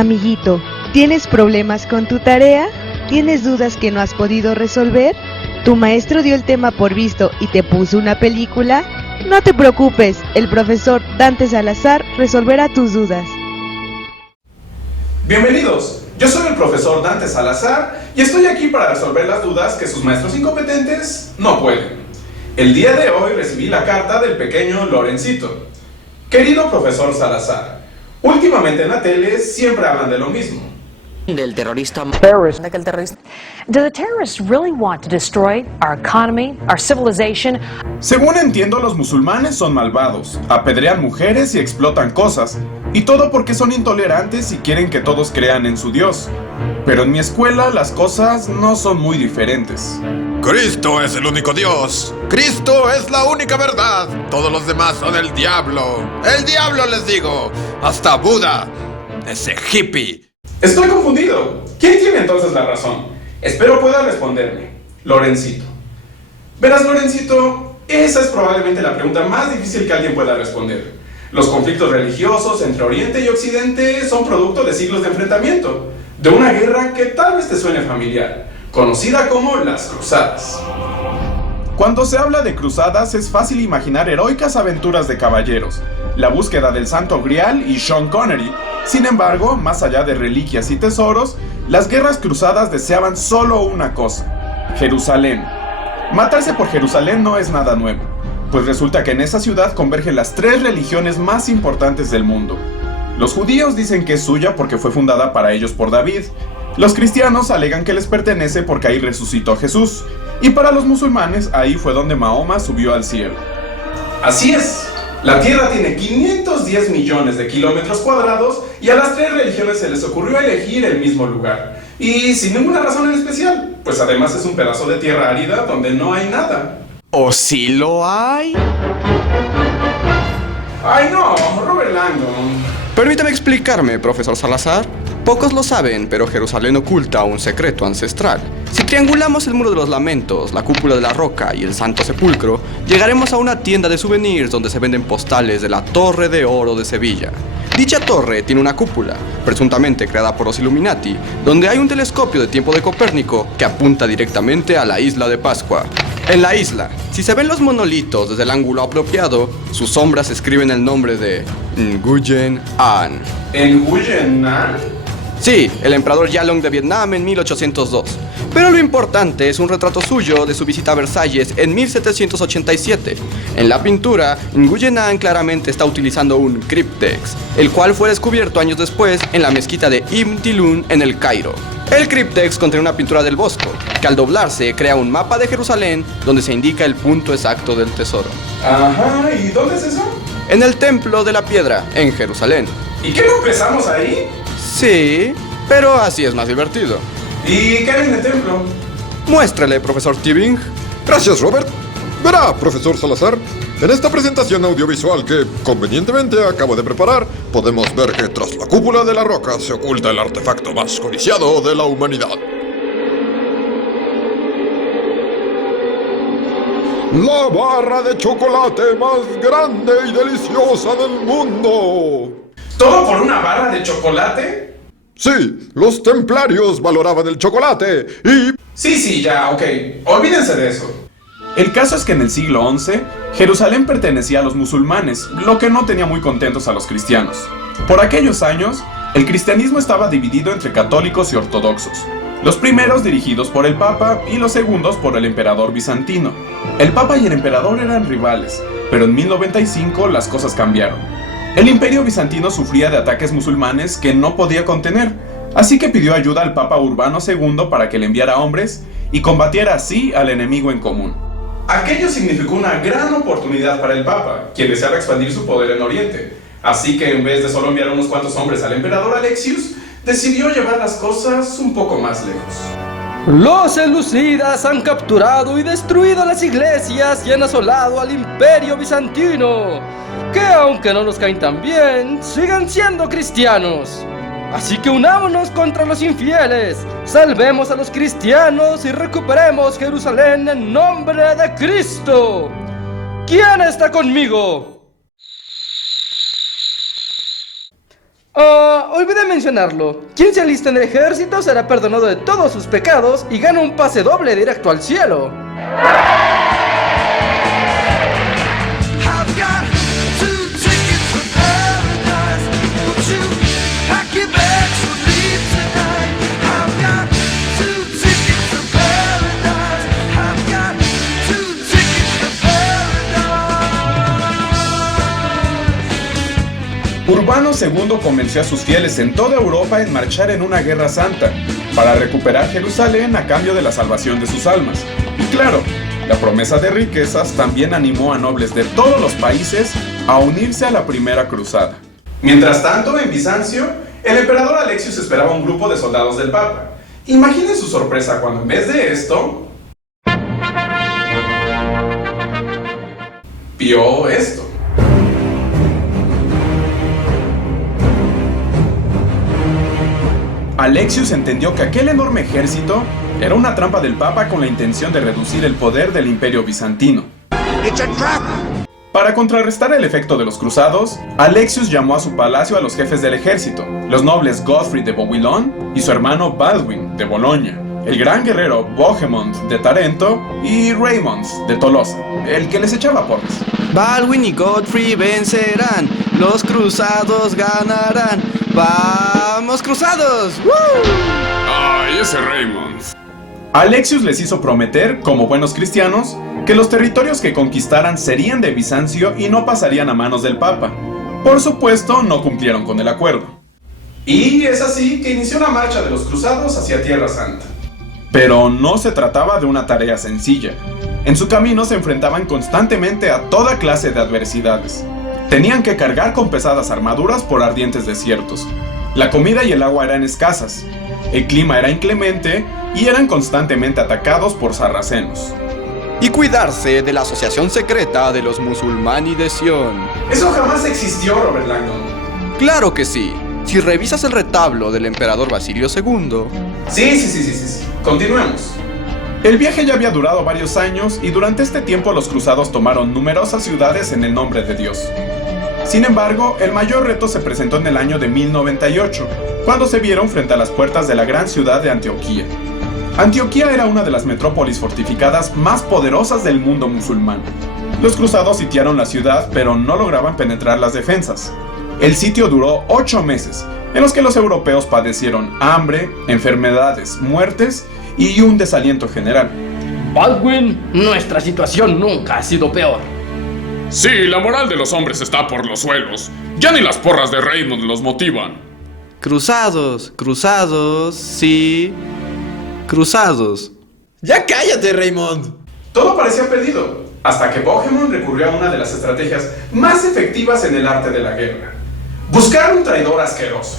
Amiguito, ¿tienes problemas con tu tarea? ¿Tienes dudas que no has podido resolver? ¿Tu maestro dio el tema por visto y te puso una película? No te preocupes, el profesor Dante Salazar resolverá tus dudas. Bienvenidos, yo soy el profesor Dante Salazar y estoy aquí para resolver las dudas que sus maestros incompetentes no pueden. El día de hoy recibí la carta del pequeño Lorencito. Querido profesor Salazar, últimamente en la tele siempre hablan de lo mismo. Del terrorista. Do the terrorists really want to destroy our economy, our civilization? Según entiendo, los musulmanes son malvados, apedrean mujeres y explotan cosas, y todo porque son intolerantes y quieren que todos crean en su Dios. Pero en mi escuela las cosas no son muy diferentes. Cristo es el único Dios. Cristo es la única verdad. Todos los demás son el diablo. El diablo, les digo. Hasta Buda. Ese hippie. Estoy confundido. ¿Quién tiene entonces la razón? Espero pueda responderme. Lorencito. Verás, Lorencito, esa es probablemente la pregunta más difícil que alguien pueda responder. Los conflictos religiosos entre Oriente y Occidente son producto de siglos de enfrentamiento, de una guerra que tal vez te suene familiar, conocida como las Cruzadas. Cuando se habla de cruzadas es fácil imaginar heroicas aventuras de caballeros, la búsqueda del Santo Grial y Sean Connery. Sin embargo, más allá de reliquias y tesoros, las guerras cruzadas deseaban solo una cosa: Jerusalén. Matarse por Jerusalén no es nada nuevo, pues resulta que en esa ciudad convergen las tres religiones más importantes del mundo. Los judíos dicen que es suya porque fue fundada para ellos por David. Los cristianos alegan que les pertenece porque ahí resucitó Jesús. Y para los musulmanes, ahí fue donde Mahoma subió al cielo. Así es. La Tierra tiene 510 millones de kilómetros cuadrados y a las tres religiones se les ocurrió elegir el mismo lugar. Y sin ninguna razón en especial, pues además es un pedazo de tierra árida donde no hay nada. ¿O sí lo hay? ¡Ay no! Robert Langdon. Permítame explicarme, profesor Salazar. Pocos lo saben, pero Jerusalén oculta un secreto ancestral. Si triangulamos el Muro de los Lamentos, la Cúpula de la Roca y el Santo Sepulcro, llegaremos a una tienda de souvenirs donde se venden postales de la Torre de Oro de Sevilla. Dicha torre tiene una cúpula, presuntamente creada por los Illuminati, donde hay un telescopio de tiempo de Copérnico que apunta directamente a la isla de Pascua. En la isla, si se ven los monolitos desde el ángulo apropiado, sus sombras escriben el nombre de Nguyen An. ¿Nguyen An? Sí, el emperador Yalong de Vietnam en 1802. Pero lo importante es un retrato suyo de su visita a Versalles en 1787. En la pintura, Nguyen An claramente está utilizando un críptex, el cual fue descubierto años después en la mezquita de Ibn Tilun en el Cairo. El críptex contiene una pintura del Bosco, que al doblarse crea un mapa de Jerusalén donde se indica el punto exacto del tesoro. Ajá, ¿y dónde es eso? En el Templo de la Piedra, en Jerusalén. ¿Y qué no empezamos ahí? Sí, pero así es más divertido. ¿Y qué hay en el templo? Muéstrele, profesor Tibing. Gracias, Robert. Verá, profesor Salazar, en esta presentación audiovisual que convenientemente acabo de preparar, podemos ver que tras la cúpula de la roca se oculta el artefacto más codiciado de la humanidad. La barra de chocolate más grande y deliciosa del mundo. ¿Todo por una barra de chocolate? Sí, los templarios valoraban el chocolate y... Sí, ya, ok. Olvídense de eso. El caso es que en el siglo XI, Jerusalén pertenecía a los musulmanes, lo que no tenía muy contentos a los cristianos. Por aquellos años, el cristianismo estaba dividido entre católicos y ortodoxos. Los primeros dirigidos por el Papa y los segundos por el emperador bizantino. El Papa y el emperador eran rivales, pero en 1095 las cosas cambiaron. El imperio bizantino sufría de ataques musulmanes que no podía contener, así que pidió ayuda al Papa Urbano II para que le enviara hombres y combatiera así al enemigo en común. Aquello significó una gran oportunidad para el Papa, quien deseaba expandir su poder en Oriente. Así que en vez de solo enviar unos cuantos hombres al emperador Alexius, decidió llevar las cosas un poco más lejos. Los seleucidas han capturado y destruido las iglesias y han asolado al imperio bizantino, que aunque no nos caen tan bien, siguen siendo cristianos. Así que unámonos contra los infieles, salvemos a los cristianos y recuperemos Jerusalén en nombre de Cristo. ¿Quién está conmigo? Olvidé mencionarlo. Quien se alista en el ejército será perdonado de todos sus pecados y gana un pase doble directo al cielo. Urbano II convenció a sus fieles en toda Europa en marchar en una guerra santa para recuperar Jerusalén a cambio de la salvación de sus almas. Y claro, la promesa de riquezas también animó a nobles de todos los países a unirse a la primera cruzada. Mientras tanto, en Bizancio, el emperador Alexios esperaba un grupo de soldados del Papa. Imaginen su sorpresa cuando en vez de esto, vio esto. Alexios entendió que aquel enorme ejército era una trampa del Papa con la intención de reducir el poder del Imperio Bizantino. Para contrarrestar el efecto de los cruzados, Alexios llamó a su palacio a los jefes del ejército, los nobles Godfrey de Bouillon y su hermano Baldwin de Bolonia, el gran guerrero Bohemond de Tarento y Raymond de Tolosa, el que les echaba porras. Baldwin y Godfrey vencerán, los cruzados ganarán. ¡Vamos, cruzados! ¡Woo! ¡Ay, ese Raymond! Alexios les hizo prometer, como buenos cristianos, que los territorios que conquistaran serían de Bizancio y no pasarían a manos del Papa. Por supuesto, no cumplieron con el acuerdo. Y es así que inició la marcha de los cruzados hacia Tierra Santa. Pero no se trataba de una tarea sencilla. En su camino se enfrentaban constantemente a toda clase de adversidades. Tenían que cargar con pesadas armaduras por ardientes desiertos. La comida y el agua eran escasas. El clima era inclemente y eran constantemente atacados por sarracenos. Y cuidarse de la asociación secreta de los musulmanes de Sion. Eso jamás existió, Robert Langdon. Claro que sí. Si revisas el retablo del emperador Basilio II... Sí. Continuemos. El viaje ya había durado varios años y durante este tiempo los cruzados tomaron numerosas ciudades en el nombre de Dios. Sin embargo, el mayor reto se presentó en el año de 1098, cuando se vieron frente a las puertas de la gran ciudad de Antioquía. Antioquía era una de las metrópolis fortificadas más poderosas del mundo musulmán. Los cruzados sitiaron la ciudad, pero no lograban penetrar las defensas. El sitio duró 8 meses, en los que los europeos padecieron hambre, enfermedades, muertes y un desaliento general. Baldwin, nuestra situación nunca ha sido peor. Sí, la moral de los hombres está por los suelos. Ya ni las porras de Raymond los motivan. Cruzados, sí... Cruzados. ¡Ya cállate, Raymond! Todo parecía perdido, hasta que Bohemond recurrió a una de las estrategias más efectivas en el arte de la guerra: buscar un traidor asqueroso.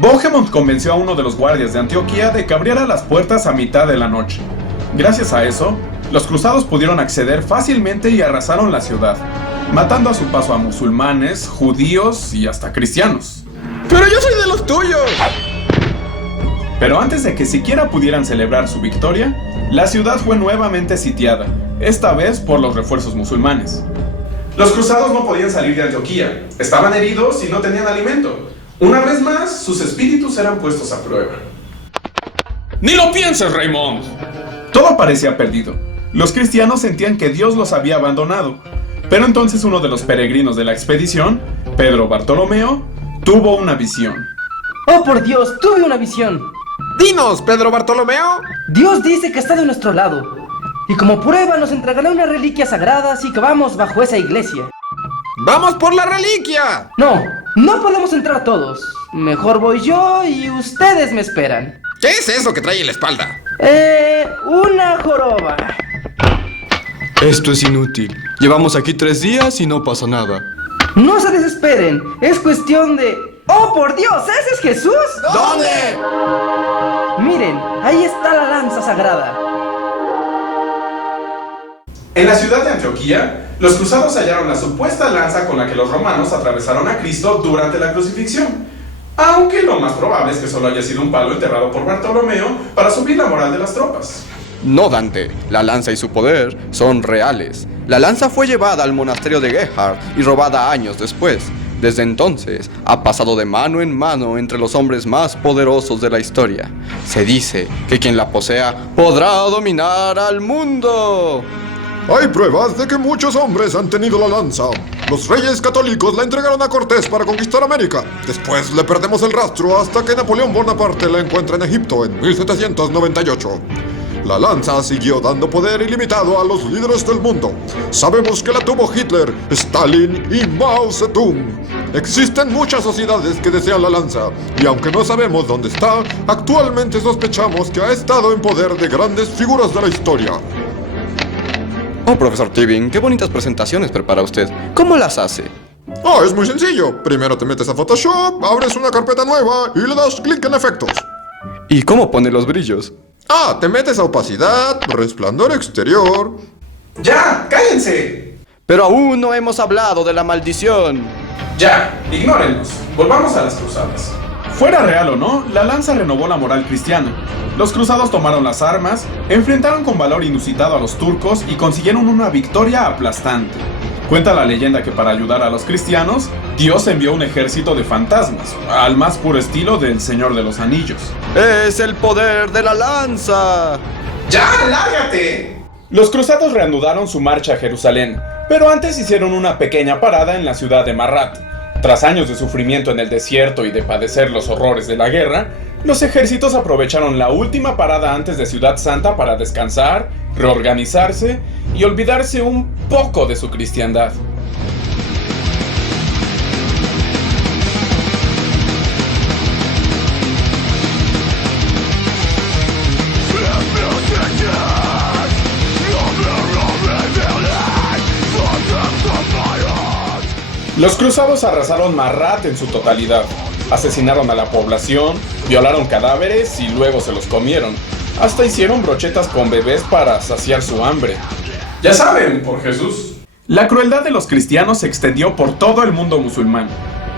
Bohemond convenció a uno de los guardias de Antioquía de que abriera las puertas a mitad de la noche. Gracias a eso, los cruzados pudieron acceder fácilmente y arrasaron la ciudad, matando a su paso a musulmanes, judíos y hasta cristianos. ¡Pero yo soy de los tuyos! Pero antes de que siquiera pudieran celebrar su victoria, la ciudad fue nuevamente sitiada, esta vez por los refuerzos musulmanes. Los cruzados no podían salir de Antioquía, estaban heridos y no tenían alimento. Una vez más, sus espíritus eran puestos a prueba. ¡Ni lo pienses, Raymond! Todo parecía perdido. Los cristianos sentían que Dios los había abandonado. Pero entonces uno de los peregrinos de la expedición, Pedro Bartolomeo, tuvo una visión. ¡Oh, por Dios! ¡Tuve una visión! ¡Dinos, Pedro Bartolomeo! Dios dice que está de nuestro lado. Y como prueba nos entregará una reliquia sagrada si cavamos bajo esa iglesia. ¡Vamos por la reliquia! No podemos entrar todos. Mejor voy yo y ustedes me esperan. ¿Qué es eso que trae en la espalda? Una joroba. Esto es inútil. Llevamos aquí 3 días y no pasa nada. No se desesperen. Es cuestión de... ¡Oh, por Dios! ¿Ese es Jesús? ¿Dónde? Miren, ahí está la lanza sagrada. En la ciudad de Antioquía, los cruzados hallaron la supuesta lanza con la que los romanos atravesaron a Cristo durante la crucifixión. Aunque lo más probable es que solo haya sido un palo enterrado por Bartolomeo para subir la moral de las tropas. No, Dante. La lanza y su poder son reales. La lanza fue llevada al monasterio de Gerhard y robada años después. Desde entonces, ha pasado de mano en mano entre los hombres más poderosos de la historia. Se dice que quien la posea podrá dominar al mundo. Hay pruebas de que muchos hombres han tenido la lanza. Los reyes católicos la entregaron a Cortés para conquistar América. Después le perdemos el rastro hasta que Napoleón Bonaparte la encuentra en Egipto en 1798. La lanza siguió dando poder ilimitado a los líderes del mundo. Sabemos que la tuvo Hitler, Stalin y Mao Zedong. Existen muchas sociedades que desean la lanza, y aunque no sabemos dónde está, actualmente sospechamos que ha estado en poder de grandes figuras de la historia. Oh, profesor Tibing, qué bonitas presentaciones prepara usted. ¿Cómo las hace? Oh, es muy sencillo. Primero te metes a Photoshop, abres una carpeta nueva y le das clic en efectos. ¿Y cómo pone los brillos? Te metes a opacidad, resplandor exterior. ¡Ya! ¡Cállense! Pero aún no hemos hablado de la maldición. Ya, ignórenlos. Volvamos a las cruzadas. Fuera real o no, la lanza renovó la moral cristiana. Los cruzados tomaron las armas, enfrentaron con valor inusitado a los turcos y consiguieron una victoria aplastante. Cuenta la leyenda que para ayudar a los cristianos, Dios envió un ejército de fantasmas, al más puro estilo del Señor de los Anillos. ¡Es el poder de la lanza! ¡Ya, lárgate! Los cruzados reanudaron su marcha a Jerusalén, pero antes hicieron una pequeña parada en la ciudad de Marat. Tras años de sufrimiento en el desierto y de padecer los horrores de la guerra, los ejércitos aprovecharon la última parada antes de Ciudad Santa para descansar, reorganizarse y olvidarse un poco de su cristiandad. Los cruzados arrasaron Marat en su totalidad. Asesinaron a la población, violaron cadáveres y luego se los comieron. Hasta hicieron brochetas con bebés para saciar su hambre. Ya saben, por Jesús. La crueldad de los cristianos se extendió por todo el mundo musulmán.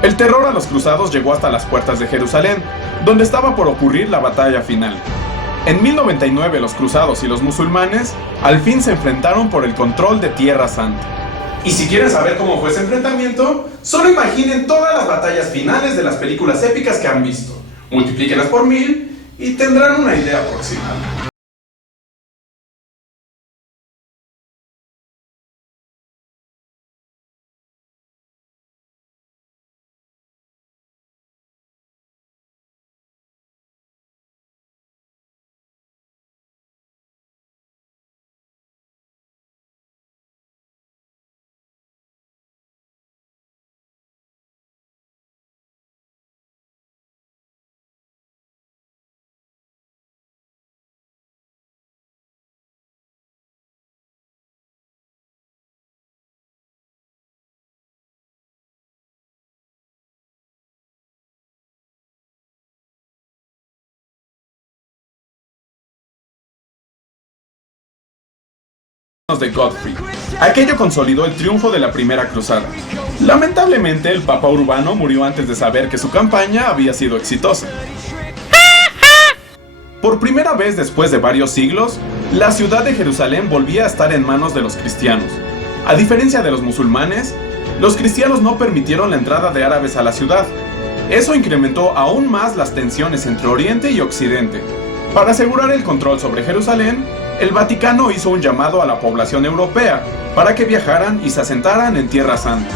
El terror a los cruzados llegó hasta las puertas de Jerusalén, donde estaba por ocurrir la batalla final. En 1099 los cruzados y los musulmanes al fin se enfrentaron por el control de Tierra Santa. Y si quieren saber cómo fue ese enfrentamiento, solo imaginen todas las batallas finales de las películas épicas que han visto. Multiplíquenlas por 1000 y tendrán una idea aproximada. De Godfrey. Aquello consolidó el triunfo de la primera cruzada. Lamentablemente, el Papa Urbano murió antes de saber que su campaña había sido exitosa. Por primera vez después de varios siglos, la ciudad de Jerusalén volvía a estar en manos de los cristianos. A diferencia de los musulmanes, los cristianos no permitieron la entrada de árabes a la ciudad. Eso incrementó aún más las tensiones entre Oriente y Occidente. Para asegurar el control sobre Jerusalén, el Vaticano hizo un llamado a la población europea para que viajaran y se asentaran en Tierra Santa.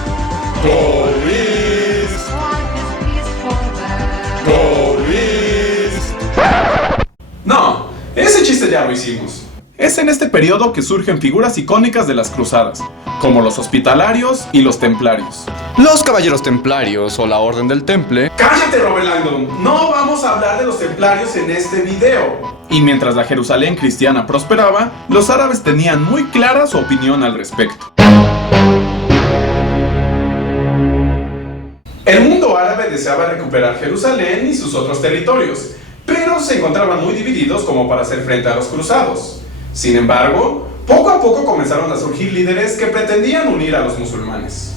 Go East! Go East! No, ese chiste ya lo hicimos. Es en este periodo que surgen figuras icónicas de las cruzadas, como los hospitalarios y los templarios. Los caballeros templarios o la Orden del Temple... ¡Cállate, Robert Langdon! No vamos a hablar de los templarios en este video. Y mientras la Jerusalén cristiana prosperaba, los árabes tenían muy clara su opinión al respecto. El mundo árabe deseaba recuperar Jerusalén y sus otros territorios, pero se encontraban muy divididos como para hacer frente a los cruzados. Sin embargo, poco a poco comenzaron a surgir líderes que pretendían unir a los musulmanes.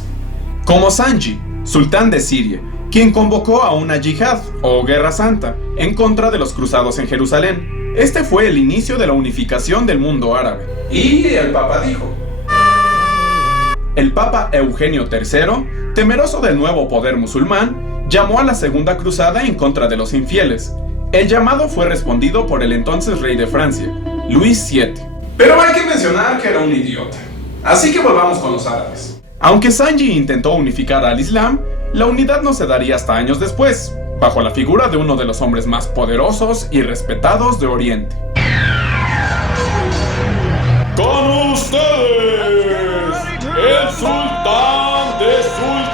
Como Sanji, sultán de Siria, quien convocó a una yihad, o guerra santa, en contra de los cruzados en Jerusalén. Este fue el inicio de la unificación del mundo árabe. Y el Papa dijo. El Papa Eugenio III Temeroso del nuevo poder musulmán, llamó a la segunda cruzada en contra de los infieles. El llamado fue respondido por el entonces rey de Francia, Luis VII. Pero hay que mencionar que era un idiota. Así que volvamos con los árabes. Aunque Sanji intentó unificar al Islam, la unidad no se daría hasta años después, bajo la figura de uno de los hombres más poderosos y respetados de Oriente. Con ustedes, el sultán de sultanes,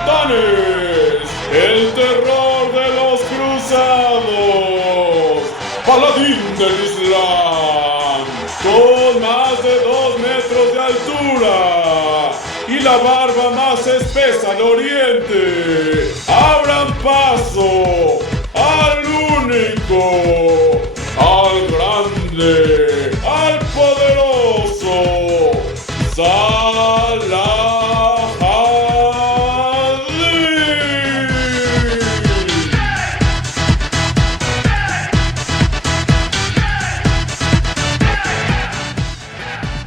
el terror de los cruzados, paladín del Islam, con más de 2 metros de altura y la barba más espesa del Oriente. Abran paso al único, al grande, al poderoso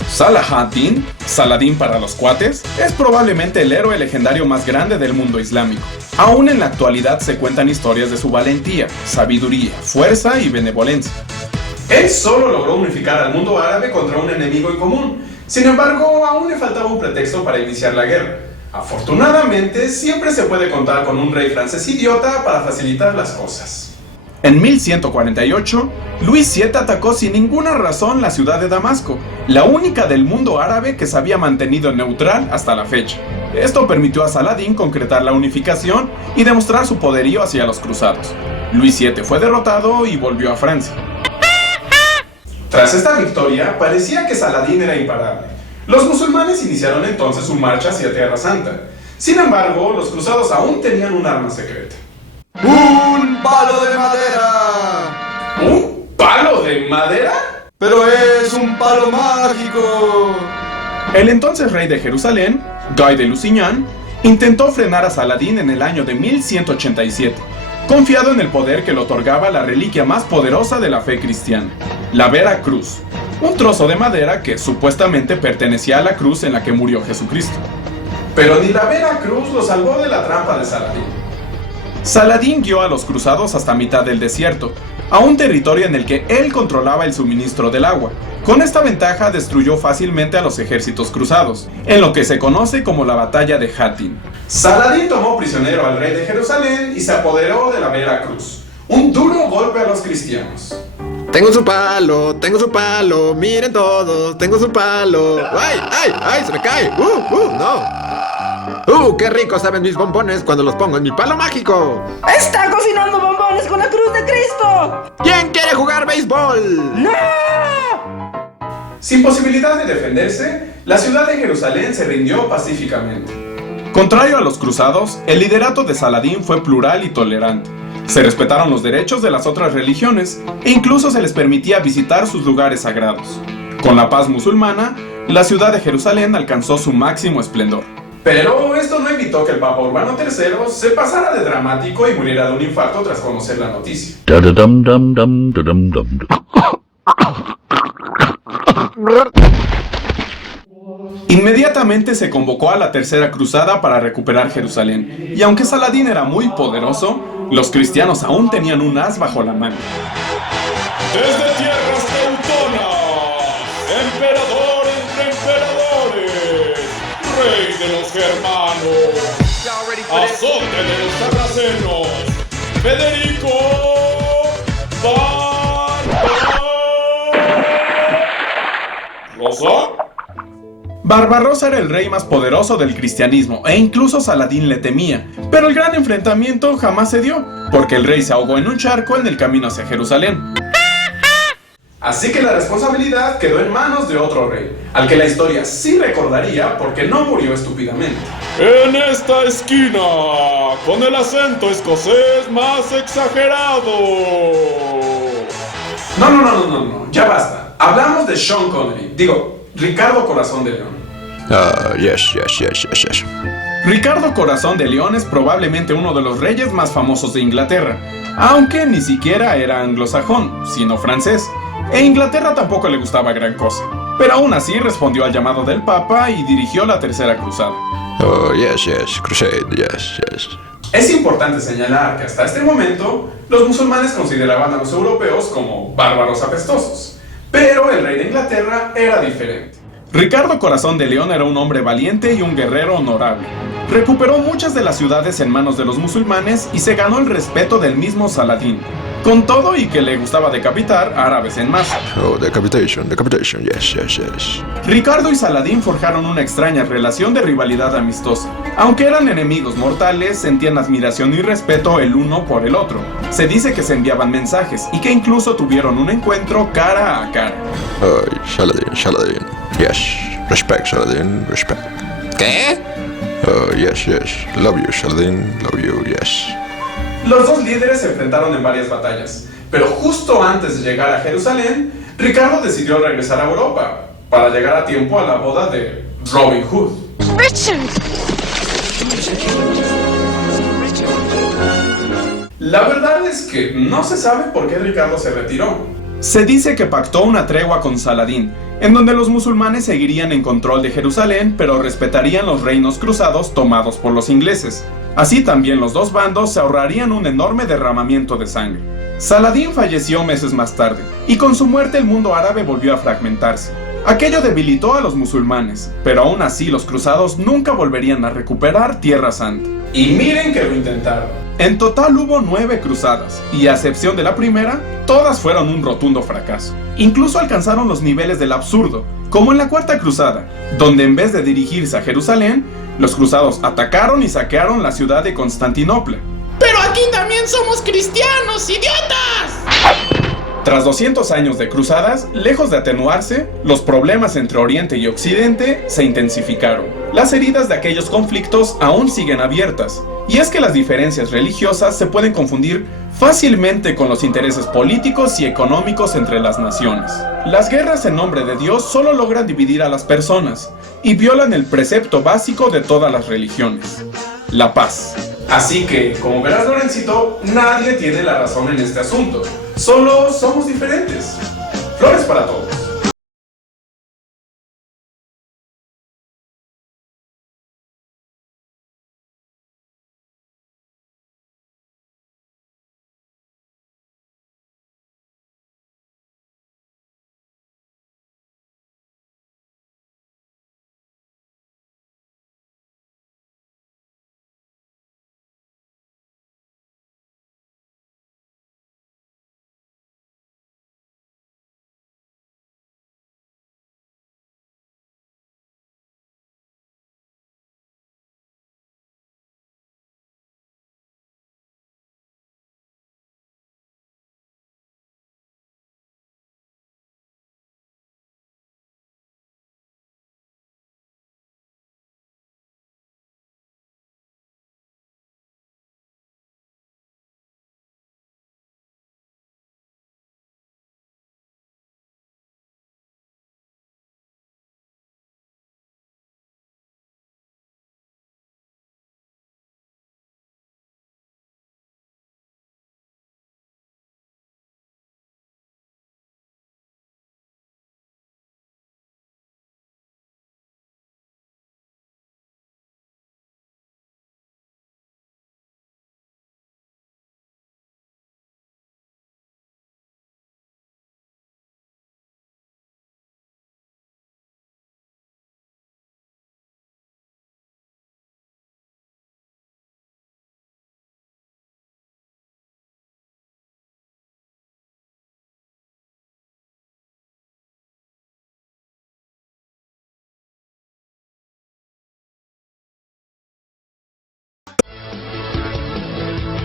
Saladin. Saladín para los cuates, es probablemente el héroe legendario más grande del mundo islámico. Aún en la actualidad se cuentan historias de su valentía, sabiduría, fuerza y benevolencia. Él solo logró unificar al mundo árabe contra un enemigo en común. Sin embargo, aún le faltaba un pretexto para iniciar la guerra. Afortunadamente, siempre se puede contar con un rey francés idiota para facilitar las cosas. En 1148, Luis VII atacó sin ninguna razón la ciudad de Damasco, la única del mundo árabe que se había mantenido neutral hasta la fecha. Esto permitió a Saladín concretar la unificación y demostrar su poderío hacia los cruzados. Luis VII fue derrotado y volvió a Francia. Tras esta victoria, parecía que Saladín era imparable. Los musulmanes iniciaron entonces su marcha hacia Tierra Santa. Sin embargo, los cruzados aún tenían un arma secreta. ¡Un palo de madera! ¿Un palo de madera? ¡Pero es un palo mágico! El entonces rey de Jerusalén, Guy de Lusignan, intentó frenar a Saladín en el año de 1187, confiado en el poder que le otorgaba la reliquia más poderosa de la fe cristiana, la Vera Cruz, un trozo de madera que supuestamente pertenecía a la cruz en la que murió Jesucristo. Pero ni la Vera Cruz lo salvó de la trampa de Saladín. Saladín guió a los cruzados hasta mitad del desierto, a un territorio en el que él controlaba el suministro del agua. Con esta ventaja destruyó fácilmente a los ejércitos cruzados, en lo que se conoce como la batalla de Hattin. Saladín tomó prisionero al rey de Jerusalén y se apoderó de la Vera Cruz, un duro golpe a los cristianos. Tengo su palo, miren todos, tengo su palo. ¡Ay, ay, ay, se me cae! No! ¡Qué rico saben mis bombones cuando los pongo en mi palo mágico! ¡Está cocinando bombones con la cruz de Cristo! ¿Quién quiere jugar béisbol? ¡No! Sin posibilidad de defenderse, la ciudad de Jerusalén se rindió pacíficamente. Contrario a los cruzados, el liderato de Saladín fue plural y tolerante. Se respetaron los derechos de las otras religiones e incluso se les permitía visitar sus lugares sagrados. Con la paz musulmana, la ciudad de Jerusalén alcanzó su máximo esplendor. Pero esto no evitó que el Papa Urbano III se pasara de dramático y muriera de un infarto tras conocer la noticia. Inmediatamente se convocó a la Tercera Cruzada para recuperar Jerusalén, y aunque Saladín era muy poderoso, los cristianos aún tenían un as bajo la manga. Desde tierras teutonas, emperador entre emperadores, rey de los germanos, azote de los sarracenos, Federico Barbarossa. Barbarossa era el rey más poderoso del cristianismo e incluso Saladín le temía, pero el gran enfrentamiento jamás se dio, porque el rey se ahogó en un charco en el camino hacia Jerusalén. Así que la responsabilidad quedó en manos de otro rey, al que la historia sí recordaría porque no murió estúpidamente. En esta esquina, con el acento escocés más exagerado. No, ya basta. Hablamos de Sean Connery, Ricardo Corazón de León. Yes. Ricardo Corazón de León es probablemente uno de los reyes más famosos de Inglaterra, aunque ni siquiera era anglosajón, sino francés, e Inglaterra tampoco le gustaba gran cosa, pero aún así respondió al llamado del Papa y dirigió la Tercera Cruzada. Oh, yes, Crusade, yes. Es importante señalar que hasta este momento los musulmanes consideraban a los europeos como bárbaros apestosos, pero el rey de Inglaterra era diferente. Ricardo Corazón de León era un hombre valiente y un guerrero honorable. Recuperó muchas de las ciudades en manos de los musulmanes y se ganó el respeto del mismo Saladín, con todo y que le gustaba decapitar árabes en masa. Oh, decapitation, yes. Ricardo y Saladín forjaron una extraña relación de rivalidad amistosa. Aunque eran enemigos mortales, sentían admiración y respeto el uno por el otro. Se dice que se enviaban mensajes y que incluso tuvieron un encuentro cara a cara. Oh, Saladin, yes. Respect, Saladin, respect. ¿Qué? Oh, yes. Love you, Saladin, love you, yes. Los dos líderes se enfrentaron en varias batallas, pero justo antes de llegar a Jerusalén, Ricardo decidió regresar a Europa para llegar a tiempo a la boda de Robin Hood. Richard! La verdad es que no se sabe por qué Ricardo se retiró. Se dice que pactó una tregua con Saladín, en donde los musulmanes seguirían en control de Jerusalén, pero respetarían los reinos cruzados tomados por los ingleses. Así también los dos bandos se ahorrarían un enorme derramamiento de sangre. Saladín falleció meses más tarde, y con su muerte el mundo árabe volvió a fragmentarse. Aquello debilitó a los musulmanes, pero aún así los cruzados nunca volverían a recuperar Tierra Santa. Y miren que lo intentaron. En total hubo 9 cruzadas, y a excepción de la primera, todas fueron un rotundo fracaso. Incluso alcanzaron los niveles del absurdo, como en la Cuarta Cruzada, donde en vez de dirigirse a Jerusalén, los cruzados atacaron y saquearon la ciudad de Constantinopla. ¡Pero aquí también somos cristianos, idiotas! Tras 200 años de cruzadas, lejos de atenuarse, los problemas entre Oriente y Occidente se intensificaron. Las heridas de aquellos conflictos aún siguen abiertas, y es que las diferencias religiosas se pueden confundir fácilmente con los intereses políticos y económicos entre las naciones. Las guerras en nombre de Dios solo logran dividir a las personas y violan el precepto básico de todas las religiones: la paz. Así que, como verás, Lorencito, nadie tiene la razón en este asunto. Solo somos diferentes. Flores para todos.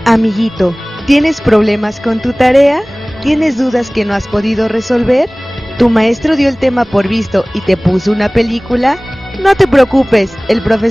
Amiguito, ¿tienes problemas con tu tarea? ¿Tienes dudas que no has podido resolver? ¿Tu maestro dio el tema por visto y te puso una película? No te preocupes, el profesor